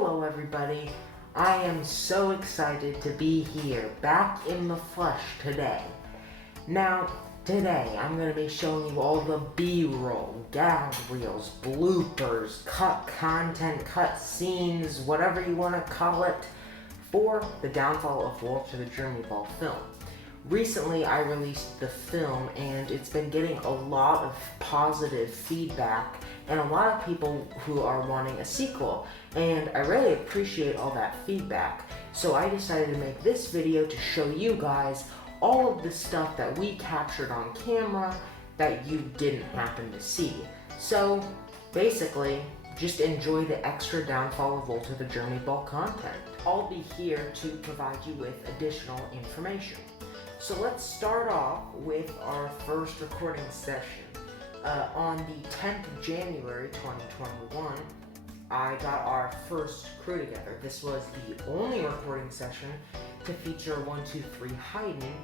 Hello everybody, I am so excited to be here, back in the flesh today. Now, today I'm going to be showing you all the B-roll, gag reels, bloopers, cut content, cut scenes, whatever you want to call it, for the Downfall of WalterTheGermanyBall film. Recently I released the film and it's been getting a lot of positive feedback and a lot of people who are wanting a sequel, and I really appreciate all that feedback. So I decided to make this video to show you guys all of the stuff that we captured on camera that you didn't happen to see. So basically, just enjoy the extra Downfall of WalterTheGermanyBall content. I'll be here to provide you with additional information. So let's start off with our first recording session. On the 10th of January 2021, I got our first crew together. This was the only recording session to feature 123 Hayden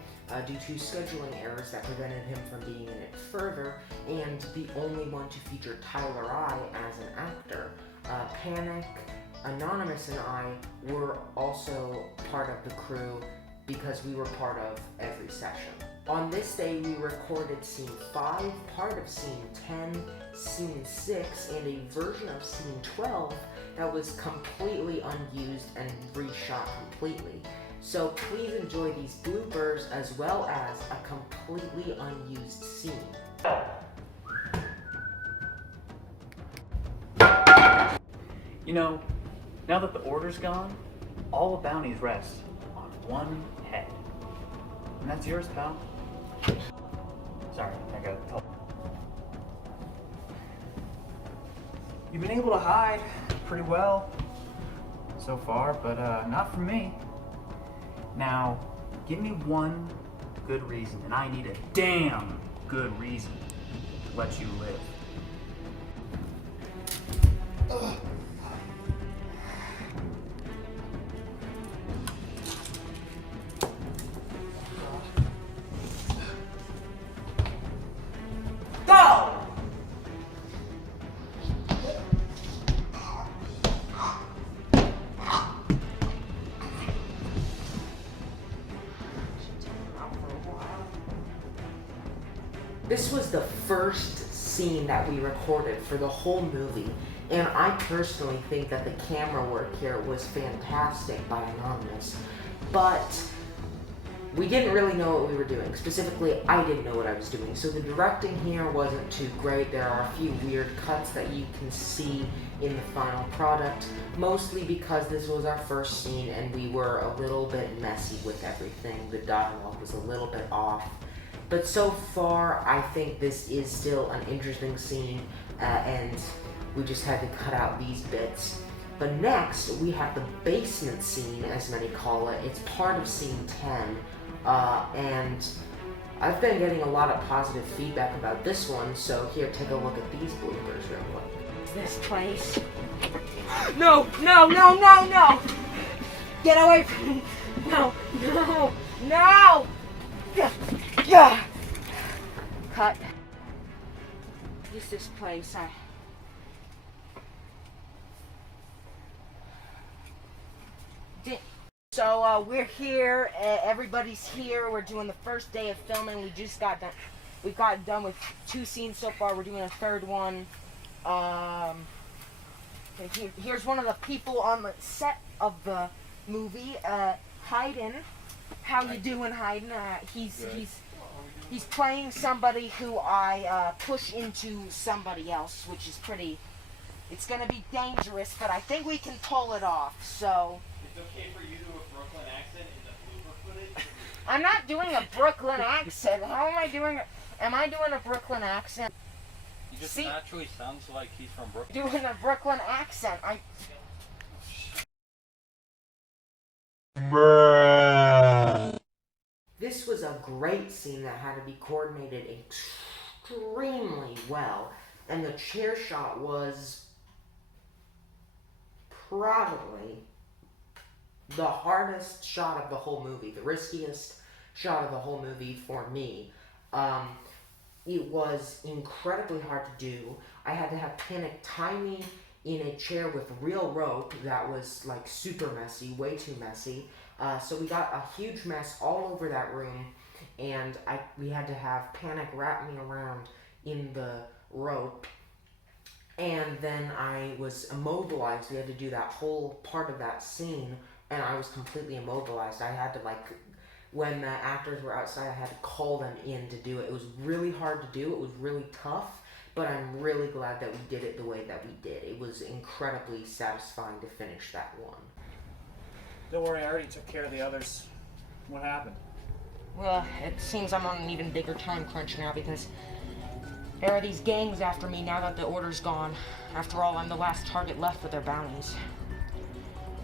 due to scheduling errors that prevented him from being in it further, and the only one to feature Tyler I as an actor. Panic, Anonymous, and I were also part of the crew because we were part of every session. On this day, we recorded Scene 5, part of Scene 10, Scene 6, and a version of Scene 12 that was completely unused and reshot completely. So please enjoy these bloopers as well as a completely unused scene. You know, now that the order's gone, all the bounties rest on one head. And that's yours, pal. Sorry, I gotta tell. You've been able to hide pretty well so far, but not from me. Now, give me one good reason, and I need a damn good reason to let you live. Ugh. This was the first scene that we recorded for the whole movie, and I personally think that the camera work here was fantastic by Anonymous, but we didn't really know what we were doing. Specifically, I didn't know what I was doing, so the directing here wasn't too great. There are a few weird cuts that you can see in the final product, mostly because this was our first scene and we were a little bit messy with everything. The dialogue was a little bit off. But so far, I think this is still an interesting scene, and we just had to cut out these bits. But next, we have the basement scene, as many call it. It's part of Scene 10, and I've been getting a lot of positive feedback about this one, so here, take a look at these bloopers real quick. This place. No, no, no, no, no! Get away from me! No, no, no! Yeah. Cut. This place. So we're here. Everybody's here. We're doing the first day of filming. We just got done. We've got done with 2 scenes so far. We're doing a 3rd one. Here's one of the people on the set of the movie. Hayden. How you doing, Hayden? He's playing somebody who I push into somebody else, which is pretty. It's gonna be dangerous, but I think we can pull it off. So. It's okay for you to do a Brooklyn accent in the blooper footage. I'm not doing a Brooklyn accent. How am I doing? Am I doing a Brooklyn accent? He just naturally sounds like he's from Brooklyn. Doing a Brooklyn accent. This was a great scene that had to be coordinated extremely well, and the chair shot was probably the hardest shot of the whole movie, the riskiest shot of the whole movie for me. It was incredibly hard to do. I had to have Panic time me in a chair with real rope that was like super messy, way too messy. So we got a huge mess all over that room, and we had to have Panic wrap me around in the rope. And then I was immobilized. We had to do that whole part of that scene, and I was completely immobilized. I had to, like, when the actors were outside, I had to call them in to do it. It was really hard to do. It was really tough, but I'm really glad that we did it the way that we did. It was incredibly satisfying to finish that one. Don't worry, I already took care of the others. What happened? Well, it seems I'm on an even bigger time crunch now because there are these gangs after me now that the order's gone. After all, I'm the last target left with their bounties.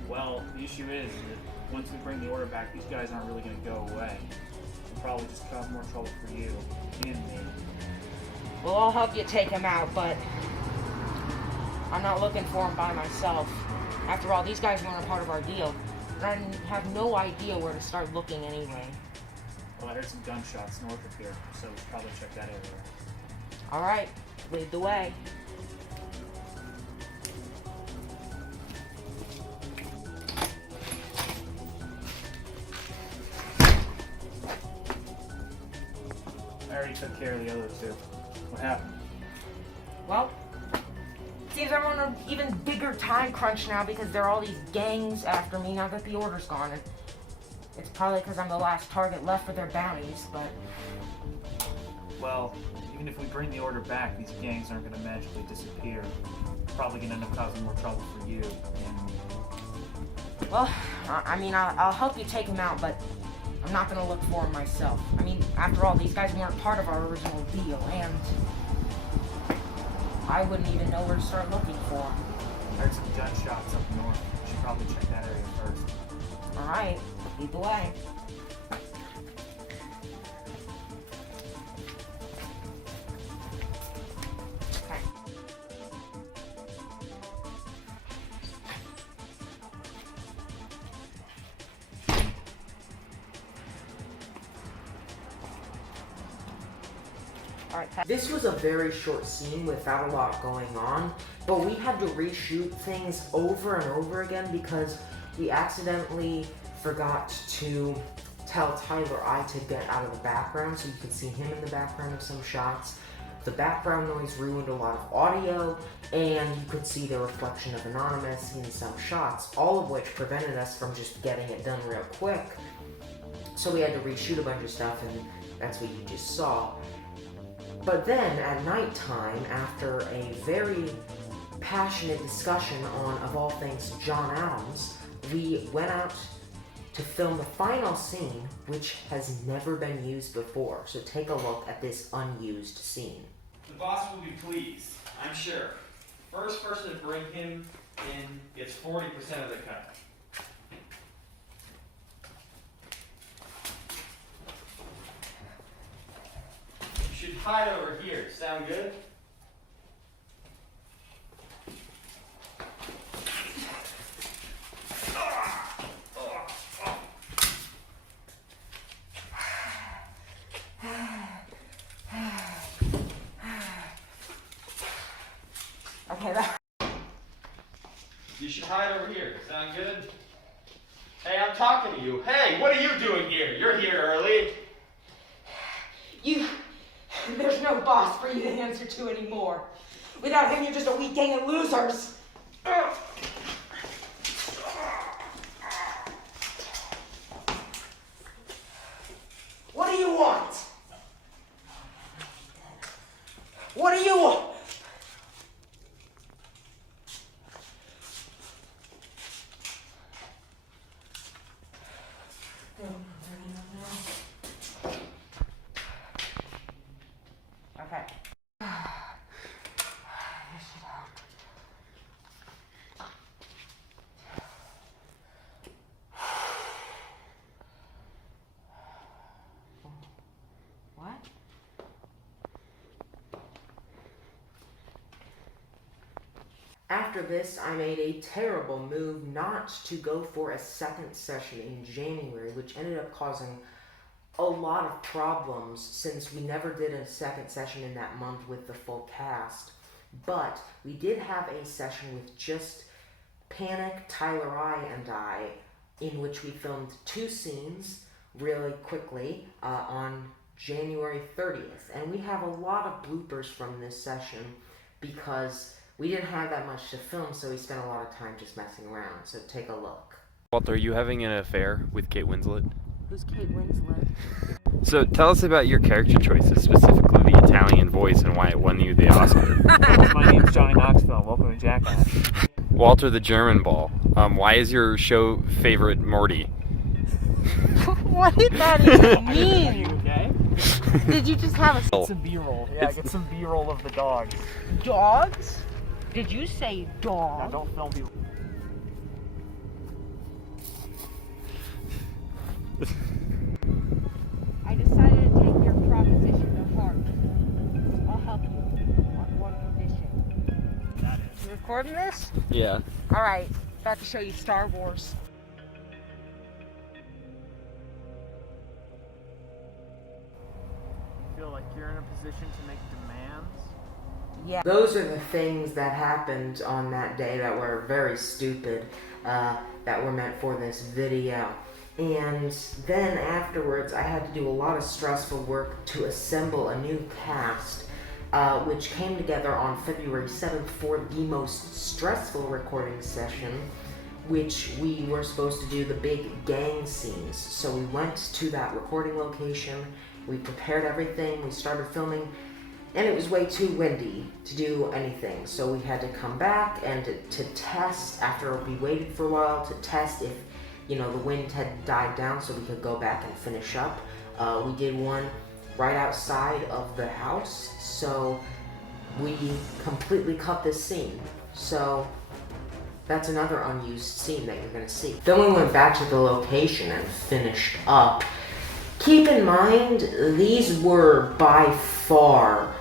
Well, the issue is that once we bring the order back, these guys aren't really going to go away. They'll probably just cause more trouble for you and me. Well, I'll help you take him out, but I'm not looking for him by myself. After all, these guys weren't a part of our deal, and I have no idea where to start looking anyway. Well, I heard some gunshots north of here, so we should probably check that area. All right, lead the way. I already took care of the other two. What happened? Well, seems I'm on an even bigger time crunch now because there are all these gangs after me now that the order's gone. And it's probably because I'm the last target left with their bounties, but... Well, even if we bring the order back, these gangs aren't going to magically disappear. Probably going to end up causing more trouble for you and me. Well, I mean, I'll help you take him out, but I'm not going to look for him myself. I mean, after all, these guys weren't part of our original deal, and I wouldn't even know where to start looking for him. I heard some gunshots up north. We should probably check that area first. All right, lead the way. This was a very short scene without a lot going on, but we had to reshoot things over and over again because we accidentally forgot to tell Tyler I to get out of the background so you could see him in the background of some shots. The background noise ruined a lot of audio, and you could see the reflection of Anonymous in some shots, all of which prevented us from just getting it done real quick. So we had to reshoot a bunch of stuff, and that's what you just saw. But then, at nighttime, after a very passionate discussion on, of all things, John Adams, we went out to film the final scene, which has never been used before. So take a look at this unused scene. The boss will be pleased, I'm sure. First person to bring him in gets 40% of the cut. You should hide over here. Sound good? Okay, that... You should hide over here. Sound good? Hey, I'm talking to you. Hey, what are you doing here? You're here early. There's no boss for you to answer to anymore. Without him, you're just a weak gang of losers. What do you want? What do you want? Okay. What? After this, I made a terrible move not to go for a second session in January, which ended up causing a lot of problems since we never did a second session in that month with the full cast. But we did have a session with just Panic, Tyler and I, in which we filmed 2 scenes really quickly on January 30th. And we have a lot of bloopers from this session because we didn't have that much to film, so we spent a lot of time just messing around. So take a look. Walter, are you having an affair with Kate Winslet? Who's Kate Winslet? So tell us about your character choices, specifically the Italian voice and why it won you the Oscar. My name's Johnny Knoxville. Welcome to Jackass. Walter the German Ball. Why is your show favorite Morty? What did that even Are you mean? okay? Did you just have Get some B-roll. Yeah, get some B-roll of the dogs. dogs? Did you say Now dog? don't film B-roll. I decided to take your proposition to heart. I'll help you on one condition. That is. You recording this? Yeah. Alright, about to show you Star Wars. You feel like you're in a position to make demands? Yeah. Those are the things that happened on that day that were very stupid, that were meant for this video. And then afterwards, I had to do a lot of stressful work to assemble a new cast, which came together on February 7th for the most stressful recording session, which we were supposed to do the big gang scenes. So we went to that recording location, we prepared everything, we started filming, and it was way too windy to do anything. So we had to come back and to test, after we waited for a while, to test if the wind had died down so we could go back and finish up. We did one right outside of the house, so we completely cut this scene. So that's another unused scene that you're gonna see. Then we went back to the location and finished up. Keep in mind, these were by far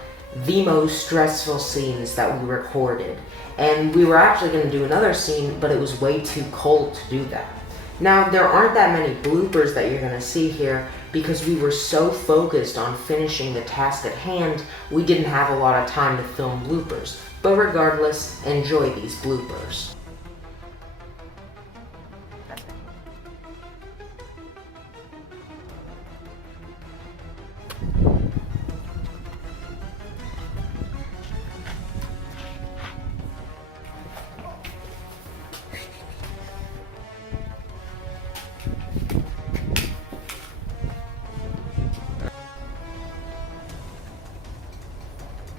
the most stressful scenes that we recorded. And we were actually gonna do another scene, but it was way too cold to do that. Now, there aren't that many bloopers that you're gonna see here because we were so focused on finishing the task at hand, we didn't have a lot of time to film bloopers. But regardless, enjoy these bloopers.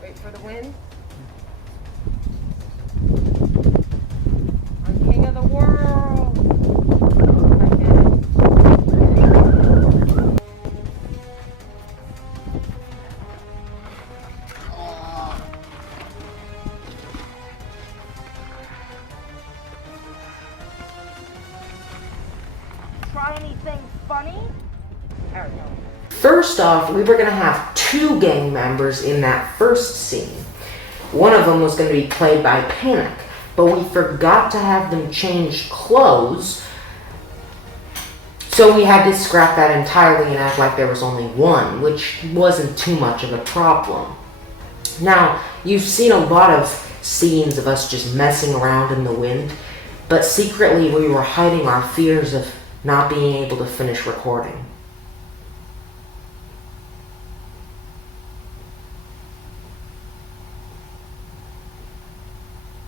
Wait for the wind. I'm king of the world. Try anything funny? There we go. First off, we were going to have 2 gang members in that first scene. One of them was going to be played by Panic, but we forgot to have them change clothes, so we had to scrap that entirely and act like there was only one, which wasn't too much of a problem. Now, you've seen a lot of scenes of us just messing around in the wind, but secretly we were hiding our fears of not being able to finish recording.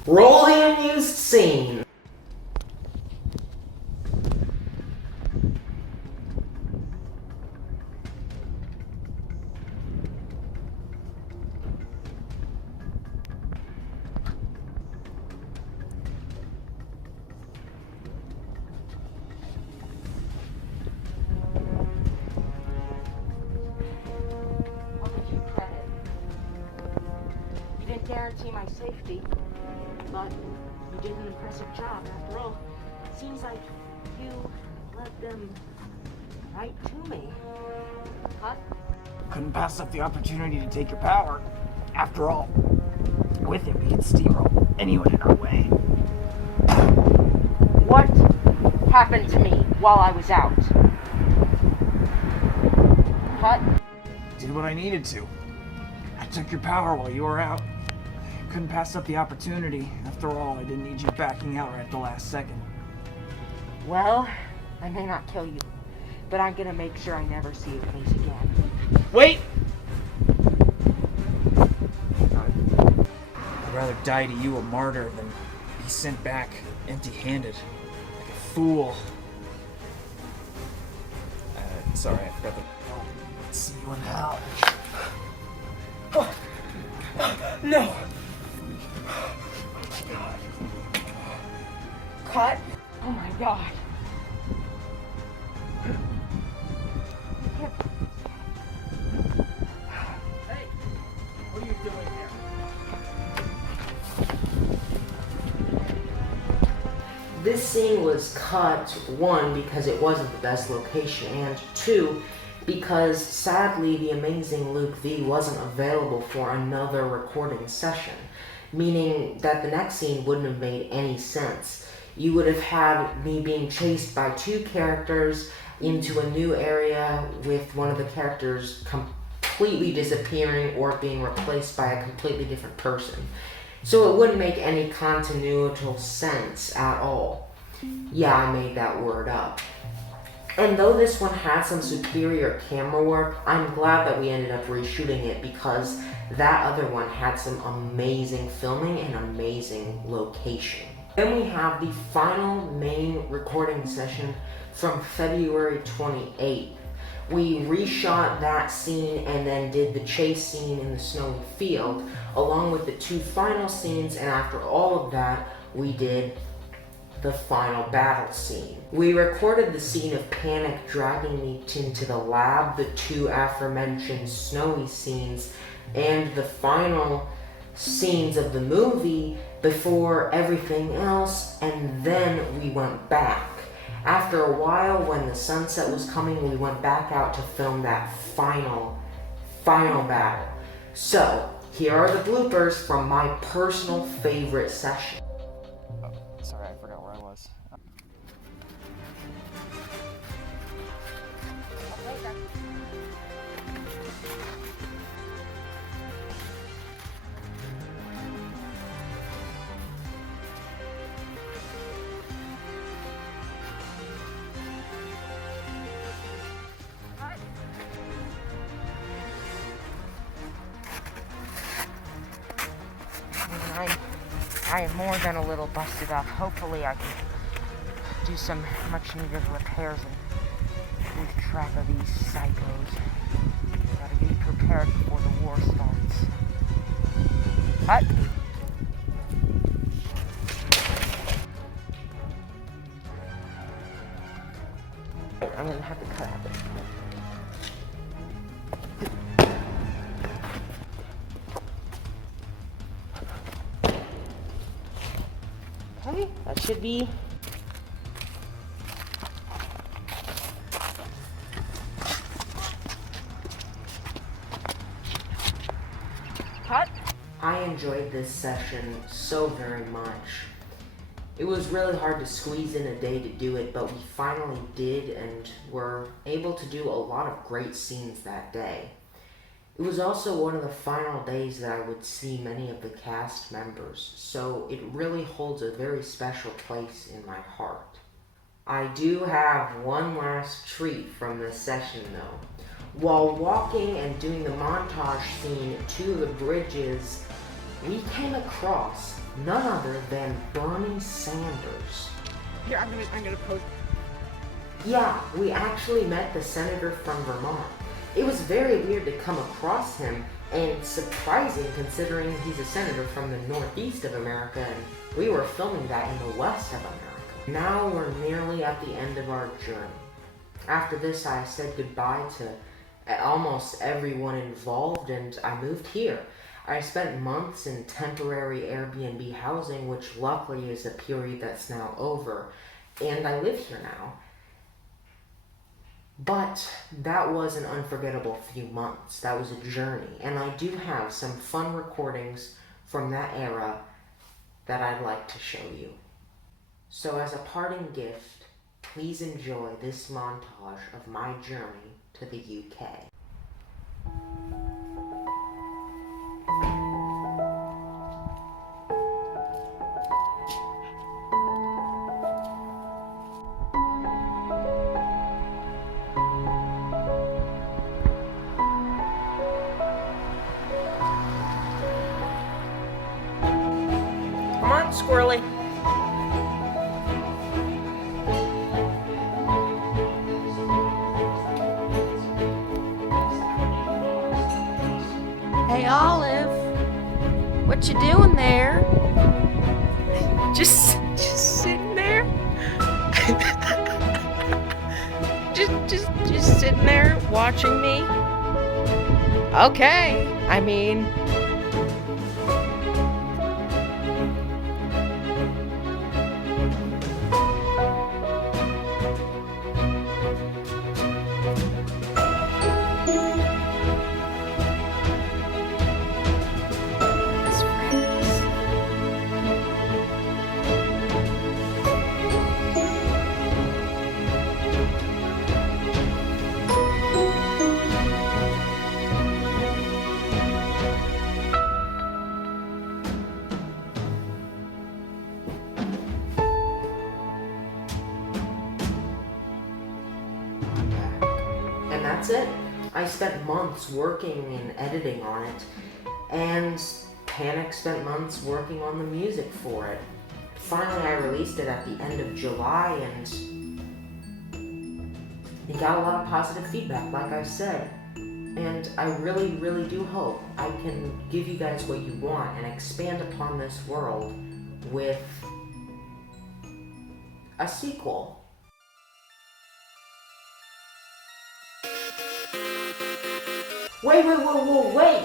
Roll the unused scene. I'll give you credit. You didn't guarantee my safety, but you did an impressive job after all. Seems like you led them right to me. Huh? Couldn't pass up the opportunity to take your power. After all, with it we could steamroll anyone in our way. What happened to me while I was out? What? Did what I needed to. I took your power while you were out. couldn't pass up the opportunity. After all, I didn't need you backing out right at the last second. Well, I may not kill you, but I'm gonna make sure I never see your face again. Wait! I'd rather die to you a martyr than be sent back empty-handed, like a fool. Sorry, I forgot the... See you in hell. No! Cut? Oh my god. Hey! What are you doing here? This scene was cut, one, because it wasn't the best location, and two, because sadly the amazing Luke V wasn't available for another recording session, meaning that the next scene wouldn't have made any sense. You would have had me being chased by two characters into a new area with one of the characters completely disappearing or being replaced by a completely different person. So it wouldn't make any continuital sense at all. Yeah, I made that word up. And though this one had some superior camera work, I'm glad that we ended up reshooting it because that other one had some amazing filming and amazing location. Then we have the final main recording session from February 28th. We reshot that scene and then did the chase scene in the snowy field, along with the two final scenes, and after all of that, we did the final battle scene. We recorded the scene of Panic dragging me into the lab, the two aforementioned snowy scenes, and the final scenes of the movie before everything else, and then we went back. After a while, when the sunset was coming, we went back out to film that final battle. So, here are the bloopers from my personal favorite session. Sorry, I forgot where I was. I am more than a little busted up. Hopefully I can do some much needed repairs and lose track of these psychos. Gotta be prepared before the war starts. Cut! I'm gonna have to cut out this. Okay, that should be. Cut. I enjoyed this session so very much. It was really hard to squeeze in a day to do it, but we finally did and were able to do a lot of great scenes that day. It was also one of the final days that I would see many of the cast members, so it really holds a very special place in my heart. I do have one last treat from this session though. While walking and doing the montage scene to the bridges, we came across none other than Bernie Sanders. Here, I'm gonna post. Yeah, we actually met the senator from Vermont. It was very weird to come across him, and surprising considering he's a senator from the northeast of America, and we were filming that in the west of America. Now we're nearly at the end of our journey. After this, I said goodbye to almost everyone involved, and I moved here. I spent months in temporary Airbnb housing, which luckily is a period that's now over, and I live here now. But that was an unforgettable few months. That was a journey, and I do have some fun recordings from that era that I'd like to show you. So as a parting gift, please enjoy this montage of my journey to the UK. Squirrely. Hey, Olive. What you doing there? Just sitting there? just sitting there watching me? Okay, I mean... And that's it. I spent months working and editing on it, and Panic spent months working on the music for it. Finally, I released it at the end of July, and it got a lot of positive feedback, like I said. And I really, really do hope I can give you guys what you want and expand upon this world with a sequel. Wait!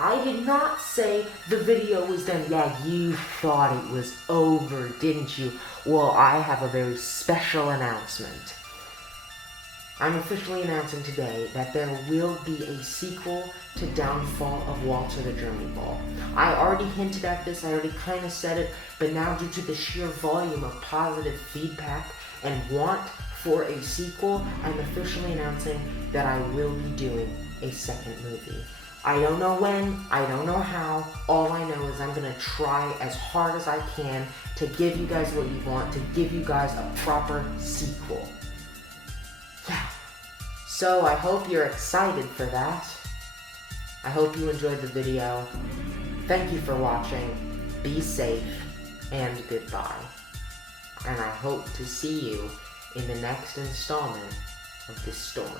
I did not say the video was done. Yeah, you thought it was over, didn't you? Well, I have a very special announcement. I'm officially announcing today that there will be a sequel to Downfall of WalterTheGermanyBall. I already hinted at this, I already kind of said it, but now due to the sheer volume of positive feedback and want for a sequel, I'm officially announcing that I will be doing a second movie. I don't know when, I don't know how, all I know is I'm gonna try as hard as I can to give you guys what you want, to give you guys a proper sequel. Yeah. So I hope you're excited for that. I hope you enjoyed the video. Thank you for watching. Be safe and goodbye. And I hope to see you in the next installment of this story.